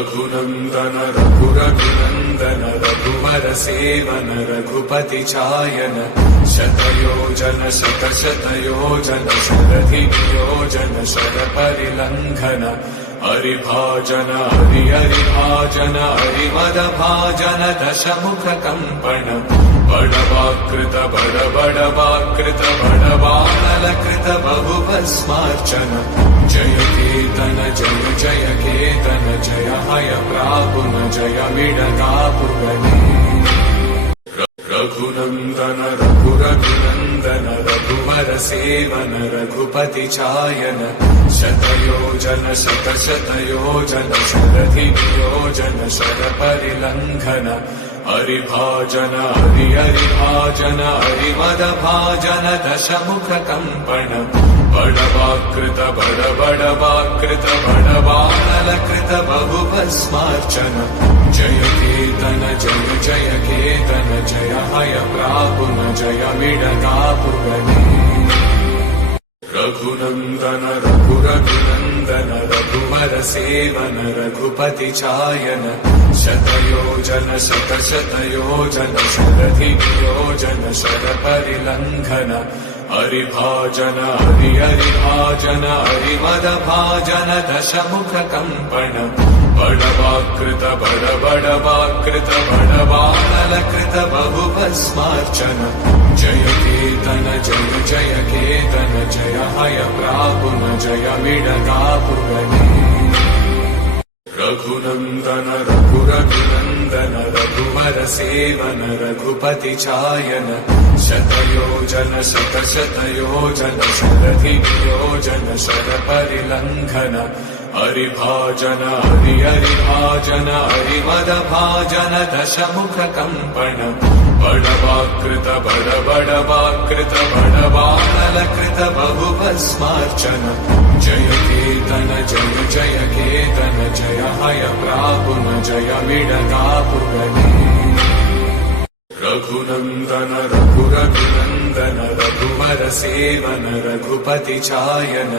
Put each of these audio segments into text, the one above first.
रघुनन्दन रघुरघुनन्दन रघुवर सेवन रघुपति चायन शतयोजन शतशतयोजन शरधियोजन शरपरिलङ्घन हरिभाजन हरिहरिभाजन हरिमदभाजन दशमुख कम्पन बडवाकृत बडबडवाकृत बडवानलकृत बहुभस्मार्चन जय केतन जय जय केतन जय हय प्रापुन जय विडदापुगने रघुनन्दन रघुरघुनन्दन रघुवर सेवन रघुपति चायन शतयोजन शतशतयोजन शरधियोजन शरपरिलङ्घन हरिभाजन हरिहरिभाजन हरिमदभाजन दशमुख कम्पन बडवाकृत बडबडवाकृत बडवानलकृत बहुभस्मार्चन जय केतन जय जय केतन जय हय प्रापुन जय विडदापुगने रघुनन्दन रघुरघुनन्दन रघुवर सेवन रघुपति चायन शतयोजन शतशतयोजन शरधियोजन शरपरिलङ्घन हरिभाजन हरिहरिभाजन हरिमदभाजन दशमुख कम्पन बडवाकृत बडबडवाकृत बडवानलकृत बहुभस्मार्चन जय केतन जय जय केतन जय हय प्रापुन जय विडदापुगने रघुनन्दन रघुरघुनन्दन रघुवर सेवन रघुपति चायन शतयोजन शतशतयोजन शरधियोजन शरपरिलङ्घन हरिभाजन हरिहरिभाजन हरिमदभाजन दशमुख कम्पन बडवाकृत बडबडवाकृत बडवानलकृत बहुभस्मार्चन जय केतन जय जय केतन जय हय प्रापुन जय विडदापुगने रघुनन्दन रघुरघुनन्दन रघुवर सेवन रघुपति चायन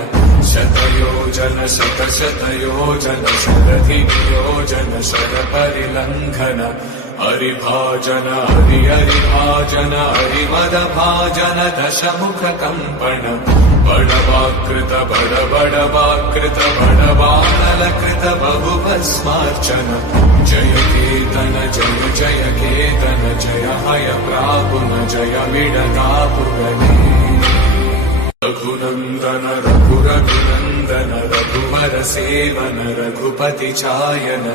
शतयोजन शतशतयोजन शरधियोजन शरपरिलङ्घन हरिभाजन हरिहरिभाजन हरिमदभाजन दशमुख कम्पन बडवाकृत बडबडवाकृत बडवानलकृत बहुभस्मार्चन जय केतन जय जय केतन जय हय प्रापुन जय विडदापुगने रघुनन्दन रघुरघुनन्दन रघुवर सेवन रघुपति चायन